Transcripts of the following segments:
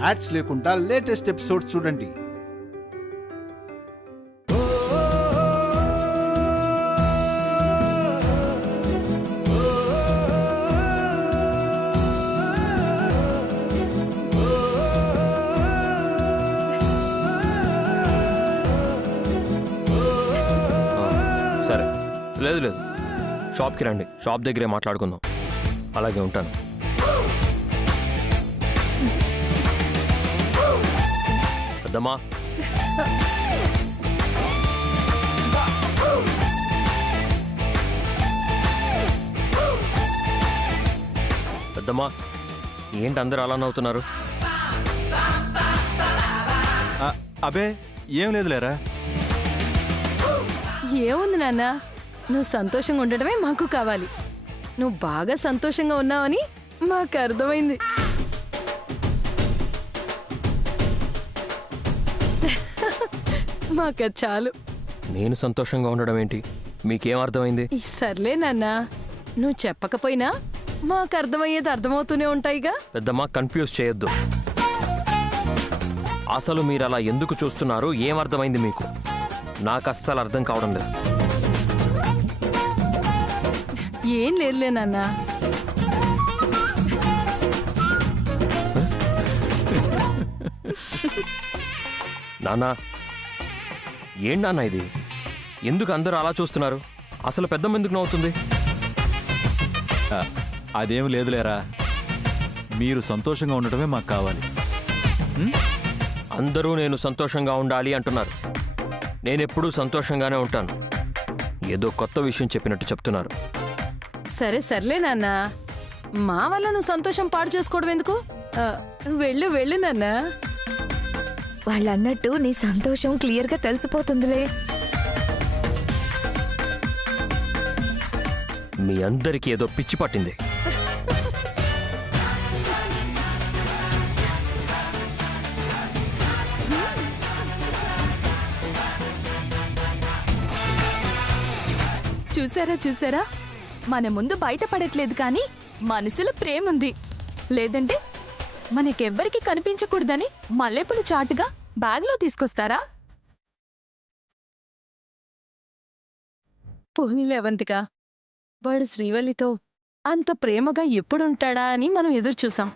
Ads లేకుండా latest episodes చూడండి. సరే, లేదు లేదు, షాప్కి రండి, షాప్ దగ్గరే మాట్లాడుకుందాం. అలాగే ఉంటాను. పెద్దమ్మా, పెద్దమ్మా, ఏంటి అందరూ అలా నవ్వుతున్నారు? అబే ఏం లేదులేరా. ఏముంది నాన్న, నువ్వు సంతోషంగా ఉండటమే మాకు కావాలి. నువ్వు బాగా సంతోషంగా ఉన్నావని మాకు అర్థమైంది. మాకు చాలు. నేను సంతోషంగా ఉండడం ఏంటి? మీకేం అర్థమైంది? సర్లే నాన్న, నువ్వు చెప్పకపోయినా మాకు అర్థమయ్యేది అర్థమవుతూనే ఉంటాయిగా. పెద్దమ్మా, కన్ఫ్యూజ్ చేయొద్దు. అసలు మీరు అలా ఎందుకు చూస్తున్నారు? ఏం అర్థమైంది మీకు? నాకు అస్సలు అర్థం కావడం లేదు. ఏం లేదులే నాన్న. నాన్నా, ఏం నాన్న ఇది? ఎందుకు అందరూ అలా చూస్తున్నారు? అసలు పెద్దమ్మ ఎందుకు నవ్వుతుంది? అదేం లేదులేరా, మీరు సంతోషంగా ఉండటమే మాకు కావాలి. అందరూ నేను సంతోషంగా ఉండాలి అంటున్నారు. నేనెప్పుడూ సంతోషంగానే ఉంటాను. ఏదో కొత్త విషయం చెప్పినట్టు చెప్తున్నారు. సరే సర్లే నాన్న, మా వల్ల నువ్వు సంతోషం పాడు చేసుకోవడం ఎందుకు? వెళ్ళు వెళ్ళు నాన్న. వాళ్ళన్నట్టు నీ సంతోషం క్లియర్గా తెలిసిపోతుందిలే. మీ అందరికీ ఏదో పిచ్చి పట్టింది. చూసారా, మన ముందు బయటపడట్లేదు కానీ మనసులో ప్రేమ ఉంది. లేదంటే మనకెవ్వరికి కనిపించకూడదని మల్లెపూలు చాటుగా బ్యాగ్లో తీసుకొస్తారా? పోనీలే అవంతిక, వాడు శ్రీవల్లితో అంత ప్రేమగా ఎప్పుడుంటాడా అని మనం ఎదురు చూసాం.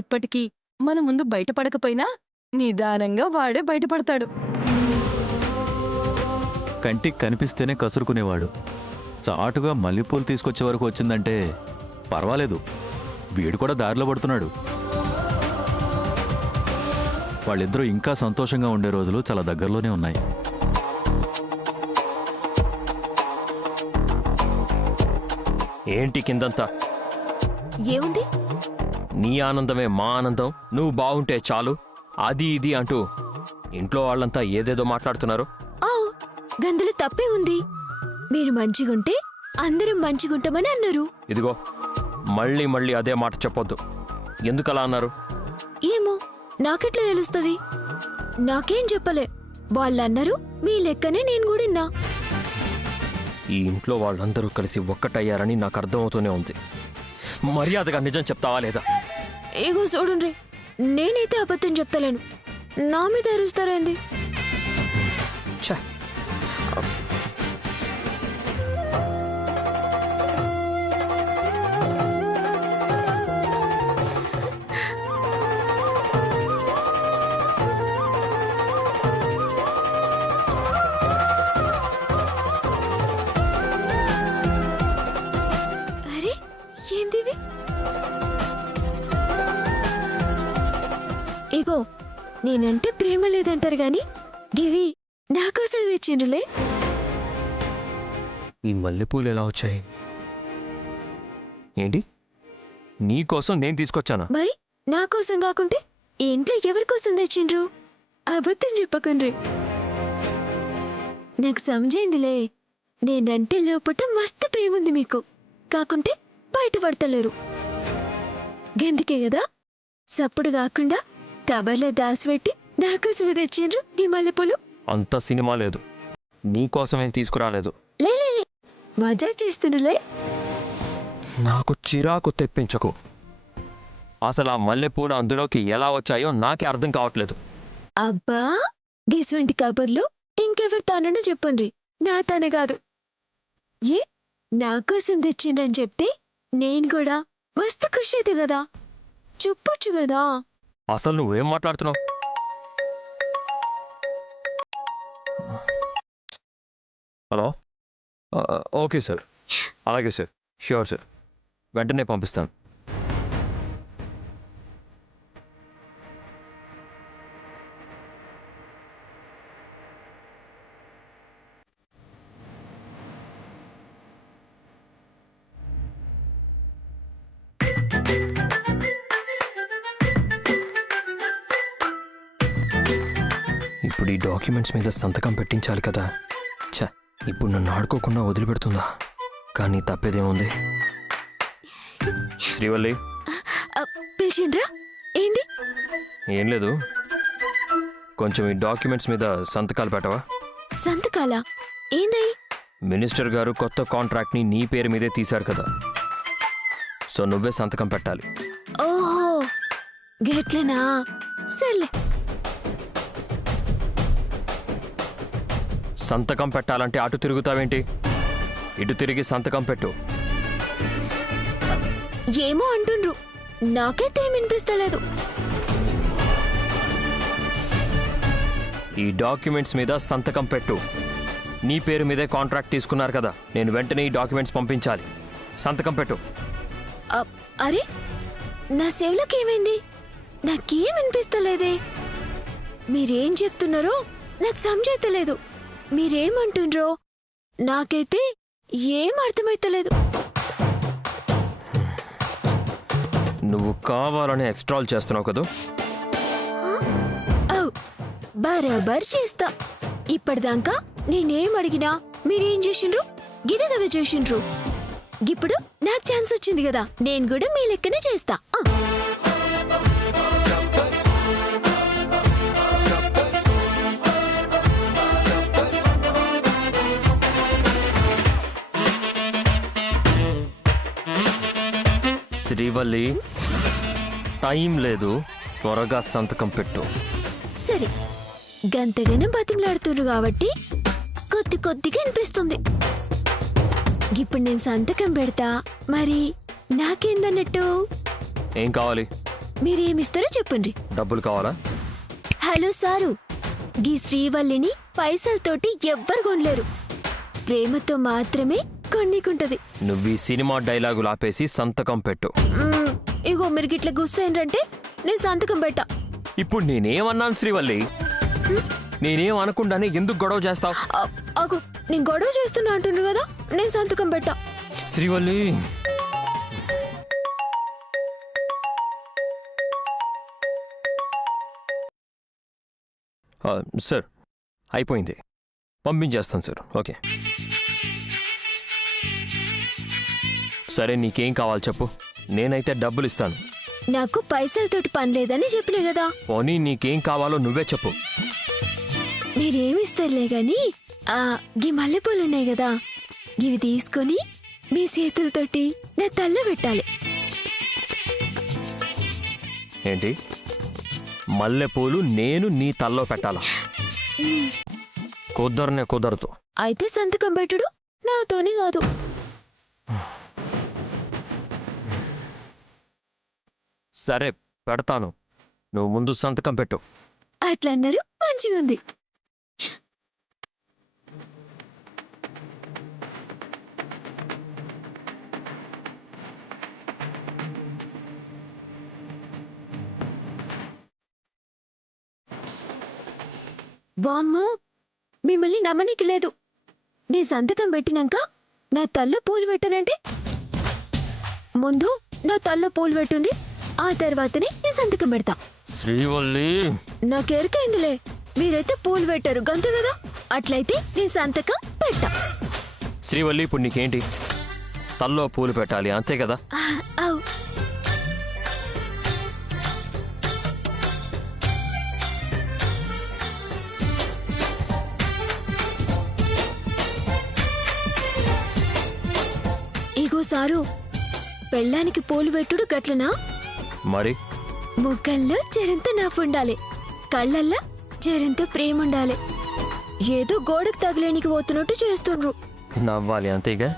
ఇప్పటికీ మన ముందు బయటపడకపోయినా నిదానంగా వాడే బయటపడతాడు. కంటికి కనిపిస్తేనే కసురుకునేవాడు. చాటుగా మల్లెపూలు తీసుకొచ్చే వరకు వచ్చిందంటే పర్వాలేదు, వీడు కూడా దారిలో పడుతున్నాడు. వాళ్ళిద్దరూ ఇంకా సంతోషంగా ఉండే రోజులు చాలా దగ్గరలోనే ఉన్నాయి. ఏంటి కిందంతా? ఏముంది? నీ ఆనందమే మా ఆనందం, నువ్వు బాగుంటే చాలు, అది ఇది అంటూ ఇంట్లో వాళ్ళంతా ఏదేదో మాట్లాడుతున్నారు. గందులో తప్పే ఉంది. మీరు మంచిగుంటే అందరం మంచిగుంటామని అన్నారు. ఇదిగో, మళ్ళీ మళ్ళీ అదే మాట చెప్పొద్దు. ఎందుకలా అన్నారు? ఏమో, నాకెట్లా తెలుస్తుంది? నాకేం చెప్పలే. వాళ్ళన్నారు, మీ లెక్కనే నేను కూడా విన్నా. ఈ ఇంట్లో వాళ్ళందరూ కలిసి ఒక్కటయ్యారని నాకు అర్థమవుతూనే ఉంది. మర్యాదగా నిజం చెప్తావా లేదా? ఏగో చూడండి, నేనైతే అబద్ధం చెప్తలేను. నా మీద అరుస్తారేంది? ఛ! అరే ఏందివి? ఇగో, నేనంటే ప్రేమ లేదంటారు గాని గివి నాకోసం తెచ్చిండ్రులే. ఈ మల్లెపూలు ఎలా వచ్చాయి? ఏంటి, నీకోసం నేను తీసుకొచ్చానా? మరి నా కోసం కాకుంటే ఇంట్లో ఎవరి కోసం తెచ్చిండ్రు? అబద్ధం చెప్పకండ్రి. నాకు సమజైందిలే, నేనంటే లోపట మస్తు ప్రేమ ఉంది మీకు, కాకుంటే బయటపడతలేరు. గెందుకే కదా సప్పుడు కాకుండా కవర్లో దాసిపెట్టి నా కోసమే తెచ్చిండ్రు ఈ మల్లెపూలు. అంత సినిమా లేదు, నీకోసమేం తీసుకురాలేదు. లే మజా చేస్తున్నలే. నాకు చిరాకు తెప్పించకు. అసలు ఆ మల్లెపూలు అందులోకి ఎలా వచ్చాయో నాకే అర్థం కావట్లేదు. అబ్బా గిసువంటి కబుర్లు ఇంకెవరు తానని చెప్పండి, నా తన కాదు. ఏ నా కోసం తెచ్చిండ్రని చెప్తే నేను కూడా మస్తు ఖుషి అయితే కదా, చెప్పొచ్చు కదా. అసలు నువ్వేం మాట్లాడుతున్నావు? హలో, ఓకే సార్, అలాగే సార్, ష్యూర్ సార్, వెంటనే పంపిస్తాను. ఇప్పుడు ఈ డాక్యుమెంట్స్ మీద సంతకం పెట్టించాలి కదా. ఛ, ఇప్పుడు నన్ను ఆడుకోకుండా వదిలిపెడుతుందా? కానీ తప్పేదేముంది? శ్రీవల్లి, పిలిచిండ్రా? ఏంది? ఏం లేదు, కొంచెం ఈ డాక్యుమెంట్స్ మీద సంతకాలు పెట్టవా? సంతకాలా? ఏందై? మినిస్టర్ గారు కొత్త కాంట్రాక్ట్ని నీ పేరు మీదే తీశారు కదా, సో నువ్వే సంతకం పెట్టాలి. ఓహో గట్లనా, సర్లే. సంతకం పెట్టాలంటే అటు తిరుగుతావేంటి? ఇటు తిరిగి సంతకం పెట్టు. ఏమో అంటుండ్రు, నాకైతే ఏం వినిపిస్తలేదు. ఈ డాక్యుమెంట్స్ మీద సంతకం పెట్టు. నీ పేరు మీదే కాంట్రాక్ట్ తీసుకున్నారు కదా, నేను వెంటనే ఈ డాక్యుమెంట్స్ పంపించాలి. సంతకం పెట్టు. అరే నా సేవలకు ఏమైంది? నాకేం వినిపిస్తలేదే. మీరేం చెప్తున్నారో నాకు సమజైతలేదు. మీరేమంటుండ్రో నాకైతే ఏం అర్థమైతలేదు. నువ్వు కావాలని ఎక్స్ట్రాల్ చేస్తున్నావు కదా. బరాబర్ చేస్తా. ఇప్పటిదాకా నేనేం అడిగినా మీరేం చేసిండ్రు? గిదే కదా చేసిండ్రు. ఇప్పుడు నాకు ఛాన్స్ వచ్చింది కదా, నేను కూడా మీ లెక్కనే చేస్తా. శ్రీవల్లి, టైం లేదు, త్వరగా సంతకం పెట్టు. సరే, గంతగానే బతిమలాడుతున్నారు కాబట్టి కొద్ది కొద్దిగా అనిపిస్తుంది. ఇప్పుడు నేను సంతకం పెడతా, మరి నాకేందన్నట్టు? ఏం కావాలి? మీరేమిస్తారో చెప్పండి. డబ్బులు కావాలా? హలో సారు, గీ శ్రీవల్లిని పైసలతోటి ఎవ్వరు కొనలేరు, ప్రేమతో మాత్రమే కొన్నికుంటది. నువ్వు ఈ సినిమా డైలాగులు ఆపేసి సంతకం పెట్టు. ఇగో మీరు గిట్ల గుస్సైండ్రంటే నేను సంతకం పెట్టా. ఇప్పుడు నేనేమన్నాను శ్రీవల్లి? నేనేం అనకుండానే ఎందుకు గొడవ చేస్తావు? అగో నేను గొడవ చేస్తున్నా అంటున్నారు కదా, నేను సంతకం పెట్టా. శ్రీవల్లి, సార్ అయిపోయింది, పంపించేస్తాను సార్. ఓకే సరే, నీకేం కావాలి చెప్పు, నేనైతే డబ్బులు ఇస్తాను. నాకు పైసలతోటి పని లేదని చెప్పలే కదా. పోనీ నీకేం కావాలో నువ్వే చెప్పు. మీరేమిస్తారులే గాని గీ మల్లెపూలున్నాయి కదా, ఇవి తీసుకొని మీ చేతులతోటి నా తల్ల పెట్టాలి. ఏంటి, మల్లెపూలు నేను నీ తల్లో పెట్టాలా? కుదరదు. అయితే సంతకం పెట్టుడు నాతోని కాదు. సరే పెడతాను, నువ్వు ముందు సంతకం పెట్టు. అట్లా అన్నారు, మంచిగా ఉంది. వామ్మో, మిమ్మల్ని నమ్మనికి లేదు. నీ సంతకం పెట్టినాక నా తల్లో పూలు పెట్టనంటే ముందు నా తల్లో పూలు పెట్టుండి, ఆ తర్వాతనే నీ సంతకం పెడతా. శ్రీవల్లి, నాకెరకైందిలే, మీరైతే పూలు పెట్టారు గంతే కదా, అట్లయితే నీ సంతకం పెట్టా. శ్రీవల్లి, ఇప్పుడు నీకేంటి? తల్లో పూలు పెట్టాలి అంతే కదా? అవు. ఇగో సారు, పెళ్ళానికి పూలు పెట్టుడు గట్లనా? మరి ముఖంలో జరంత నవ్వు ఉండాలి, కళ్ళల్లో జరంత ప్రేమ ఉండాలి. ఏదో గోడకు తగిలేనికి పోతున్నట్టు చేస్తుండ్రు. నవ్వాలి అంతేగా.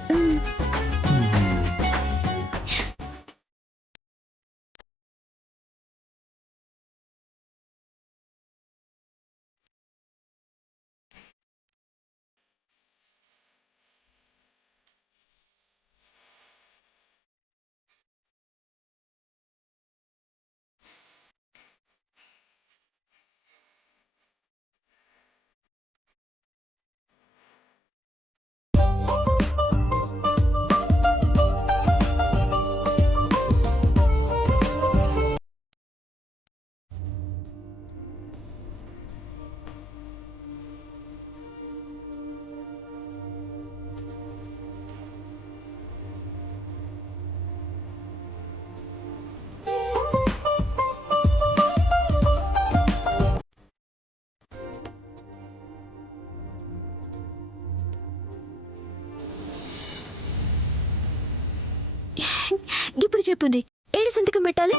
ఇప్పుడు చెప్పండి, ఏడు సంతకం పెట్టాలి?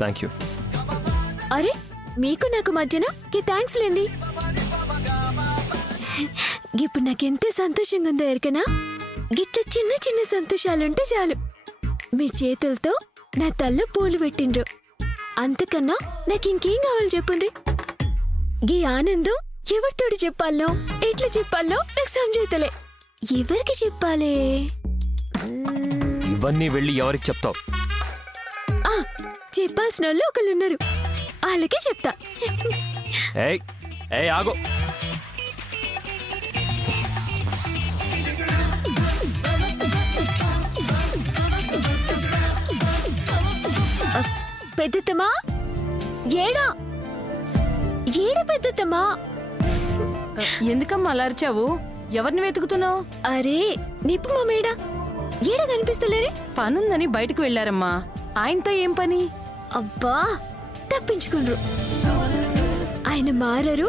Thank you. అరే, మీకు నాకు మధ్యన థ్యాంక్స్ లేండి. ఇప్పుడు నాకెంత సంతోషంగా ఉందో ఎరకనా? గిట్ల చిన్న చిన్న సంతోషాలుంటే చాలు. మీ చేతులతో నా తల్లో పూలు పెట్టిండ్రు, అంతకన్నా నాకింకేం కావాలి చెప్పండి. గీ ఆనందం ఎవరితోటి చెప్పాలో, ఎట్లా చెప్పాలో నాకు సంజయితలే. ఎవరికి చెప్పాలి? ఇవన్నీ వెళ్ళి ఎవరికి చెప్తావు? చెప్పాల్సిన వాళ్ళు ఒకళ్ళున్నారు, వాళ్ళకే చెప్తా. ఏయ్ ఏయ్ ఆగు. పెద్దతమ్మా, ఏడా ఏడా పెద్దతమ్మా? ఎందుకమ్మా అలా అరిచావు? ఎవరిని వెతుకుతున్నావు? అరే నిప్పు మా మేడా ఏడా కనిపిస్తలేరే? పనుందని బయటకు వెళ్ళారమ్మా. ఆయనతో ఏం పని? అబ్బా, తప్పించుకుండ్రు. ఆయన మారరు,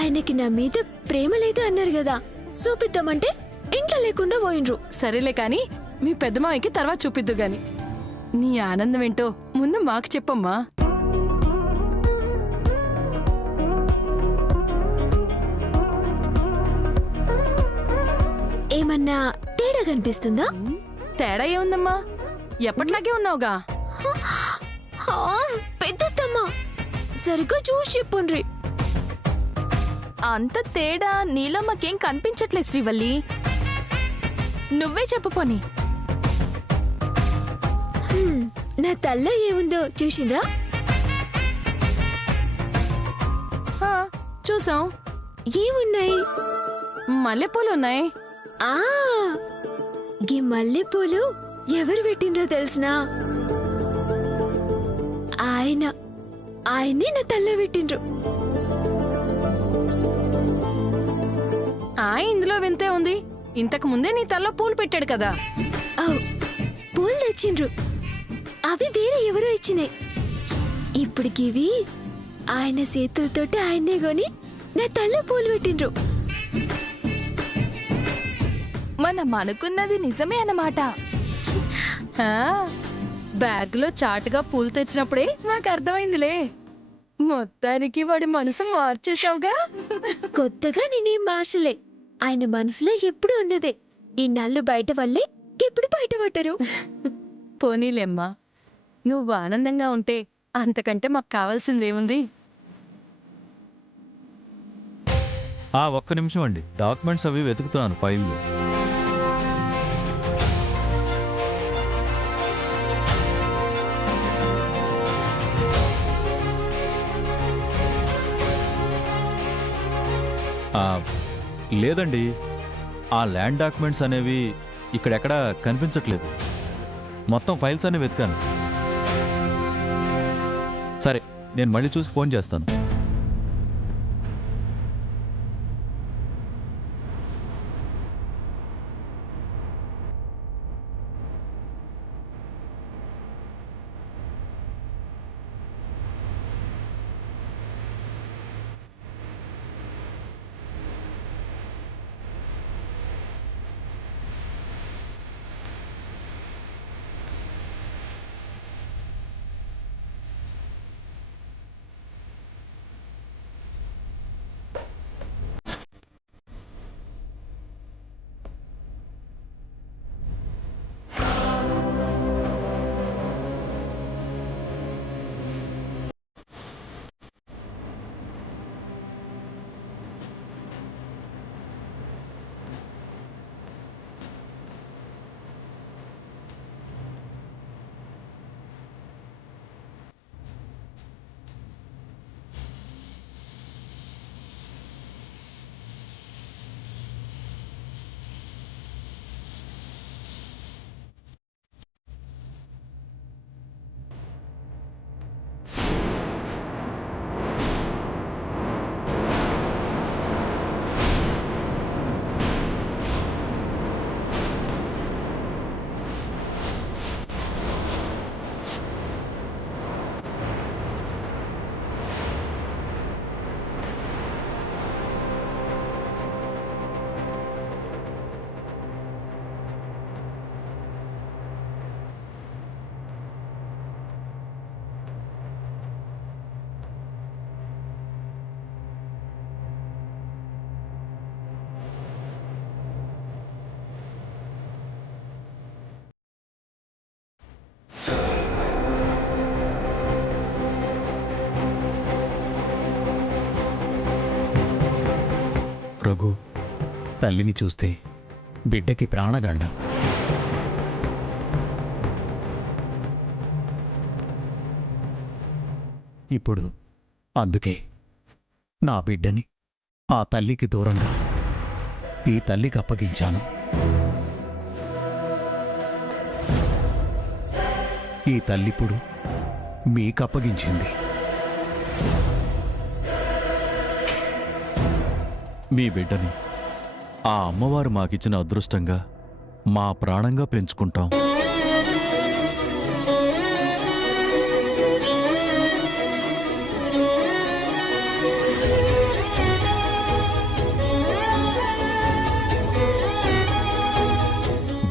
ఆయనకి నా మీద ప్రేమ లేదు అన్నారు కదా, చూపిద్దామంటే ఇంట్లో లేకుండా పోయిండ్రు. సరేలే కాని మీ పెద్దమావయ్యకి తర్వాత చూపిద్దు గాని. నీ ఆనందం ఏంటో ముందు మాకు చెప్పమ్మా. ఏమన్నా తేడా కనిపిస్తుందా? తేడా ఏముందమ్మా, ఎప్పట్లాగే ఉన్నావుగా. పెద్దమ్మా, సరిగ్గా చూసి చెప్పుండ్రి. అంత తేడా నీలో మాకేం కనిపించట్లే శ్రీవల్లి, నువ్వే చెప్పు పోనీ. నా తల్లో ఏముందో చూసిండ్రా? చూసాం. ఏమున్నాయి? మల్లెపూలు ఉన్నాయి. ఆ గీ మల్లెపూలు ఎవరు పెట్టిండ్రో తెలిసినా? ఆయనే నా తల్లో పెట్టిండ్రు. ఇందులో వింతే ఉంది. ఇంతకు ముందే నీ తల్లో పూలు పెట్టాడు కదా. పూలు తెచ్చిండ్రు, అవి వేరే ఎవరో ఇచ్చినాయి. ఇప్పుడు గివి ఆయన చేతులతోటి ఆయన్నే కొని నా తల్లో పూలు పెట్టిండ్రు. మనం అనుకున్నది నిజమే అన్నమాట. బ్యాగ్ లో చాటుగా పూలు తెచ్చినప్పుడే నాకు అర్థమైందిలే. మొత్తానికి వాడి మనసు మార్చేసావుగా. కొత్తగా నేనేం మార్చలే, ఆయన మనసులో ఎప్పుడు ఉన్నదే. ఈ నల్లు బయట వల్లే ఎప్పుడు బయటపడ్డరు. పోనీలేమ్మా, నువ్వు ఆనందంగా ఉంటే అంతకంటే మాకు కావాల్సిందేముంది? ఒక్క నిమిషం అండి, డాక్యుమెంట్స్ అవి వెతుకుతున్నాను ఫైల్లో. లేదండి, ఆ ల్యాండ్ డాక్యుమెంట్స్ అనేవి ఇక్కడెక్కడా కనిపించట్లేదు. మొత్తం ఫైల్స్ అన్ని వెతికాను. సరే, నేను మళ్ళీ చూసి ఫోన్ చేస్తాను. రఘు, తల్లిని చూస్తే బిడ్డకి ప్రాణగండం. ఇప్పుడు అందుకే నా బిడ్డని ఆ తల్లికి దూరంగా ఈ తల్లికి అప్పగించాను. ఈ తల్లిప్పుడు మీకప్పగించింది. మీ బిడ్డని ఆ అమ్మవారు మాకిచ్చిన అదృష్టంగా మా ప్రాణంగా పెంచుకుంటాం.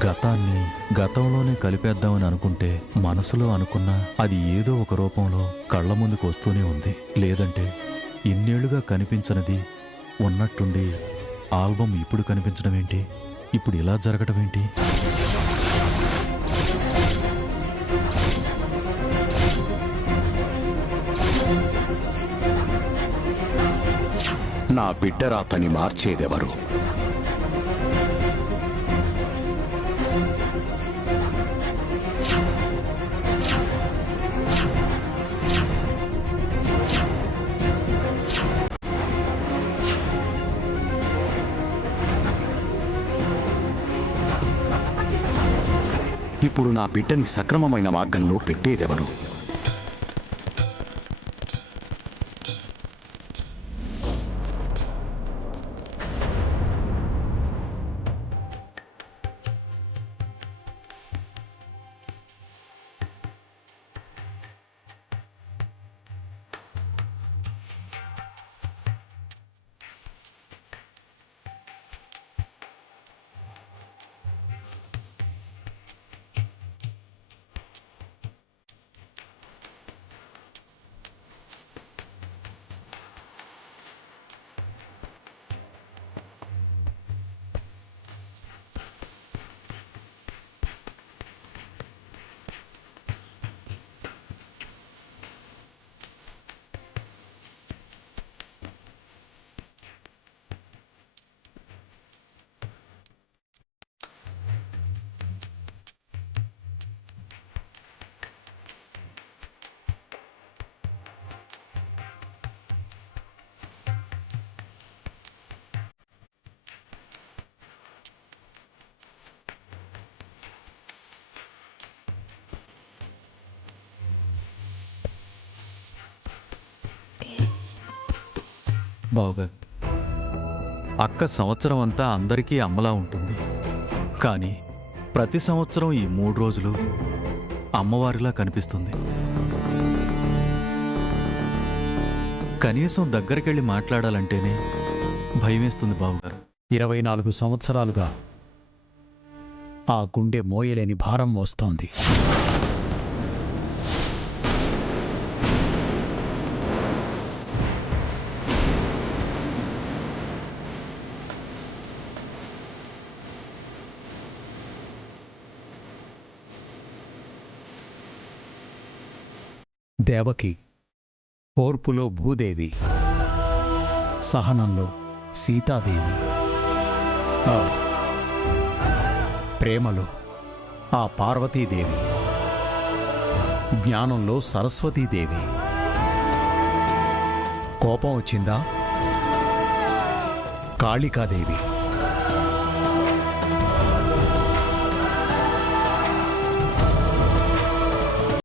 గతాన్ని గతంలోనే కలిపేద్దామని అనుకుంటే మనసులో అనుకున్నా అది ఏదో ఒక రూపంలో కళ్ళ ముందుకు వస్తూనే ఉంది. లేదంటే ఇన్నేళ్లుగా కనిపించనిది ఉన్నట్టుండి ఆల్బమ్ ఇప్పుడు కనిపించడం ఏంటి? ఇప్పుడు ఇలా జరగడం ఏంటి? నా బిడ్డ రాతని మార్చేదెవరు? ఇప్పుడు నా బిడ్డని సక్రమమైన మార్గంలో పెట్టేదెవరు? బావగారు, అక్క సంవత్సరం అంతా అందరికీ అమ్మలా ఉంటుంది. కానీ ప్రతి సంవత్సరం ఈ 3 రోజులు అమ్మవారిలా కనిపిస్తుంది. కనీసం దగ్గరికెళ్ళి మాట్లాడాలంటేనే భయమేస్తుంది బావగారు. 24 సంవత్సరాలుగా ఆ గుండె మోయలేని భారం మోస్తోంది. దేవకి ఓర్పులో భూదేవి, సహనంలో సీతాదేవి, ప్రేమలో ఆ పార్వతీదేవి, జ్ఞానంలో సరస్వతీదేవి. కోపం వచ్చిందా కాళికాదేవి.